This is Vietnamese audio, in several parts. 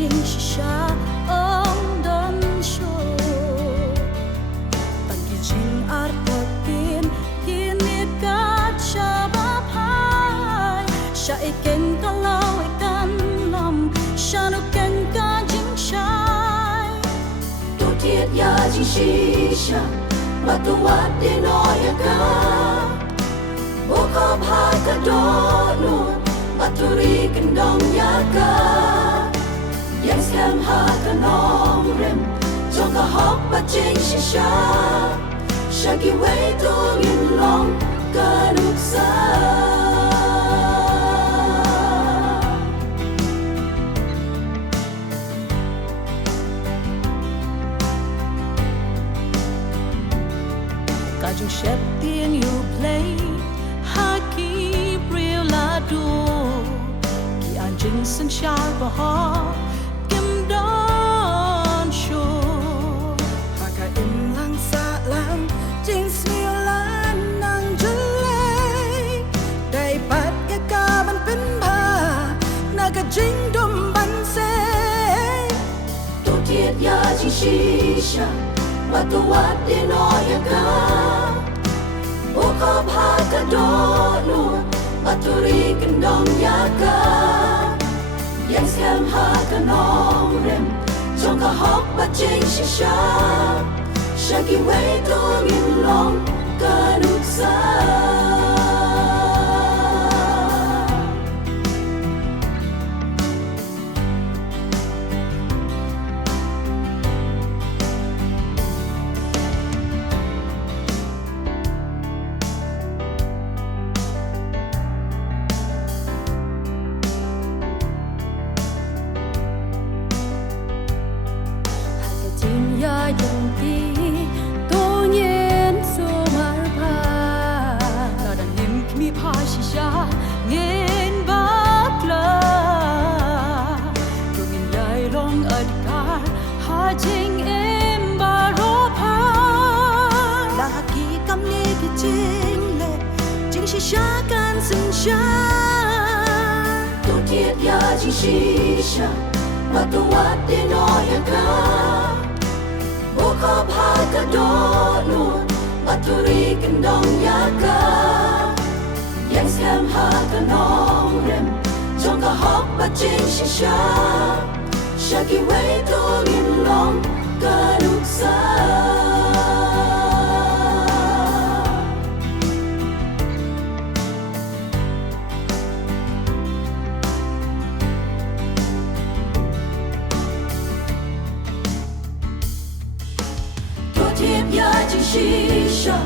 jing shisha ông đơn show tang ki jing artotin kinit kat shabab hai sha iken kalau ikan lam sha no ken ka jing shai tu tiet ya jing shisha batu wat de noya ka boko bha ka do no baturi kendong ya ka yang scam ha ka nong rem trong ka hok ba jing shisha shagi way to in long ka nuk sa Kajung shep tiên you play haki real la do ki an jing sun shar ba ha kim don show haka im lang sa lang jing sniu lan nang jule dai pat ya ka ban pin ba naga jing dum ban se tu tiet ya jing shisha batu wat de noya ka boko bha ka do no baturi kendong ya ka yang scam ha ka nong rem trong ka hok ba jing shisha shagi way to in long ka nuk sa ya yung ti to nyen so mar pa la dan nim mi pa shisha ngen bak la tungin yai long adkar ha jing em ba ro pa la haki kam ni ki jing le jing shisha kan sin sha tu tiet ya jing shisha batu wat de noya ka boko bha ka do no baturi kendong ya ka yang scam ha ka nong rem trong ka hok ba jing shisha shagi way to in long ka nuk sa tiep ya jing shisha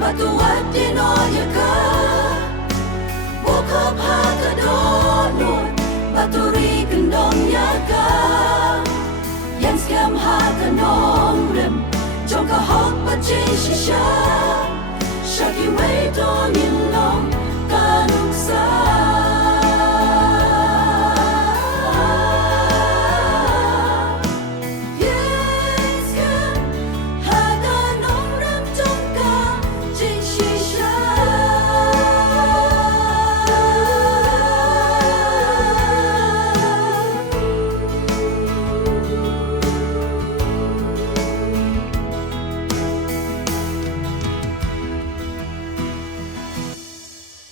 batu wat de noya ka boko bha ka do no baturi kendong ya ka yang scam ha ka nong rem trong ka hok ba jing shisha shagi way to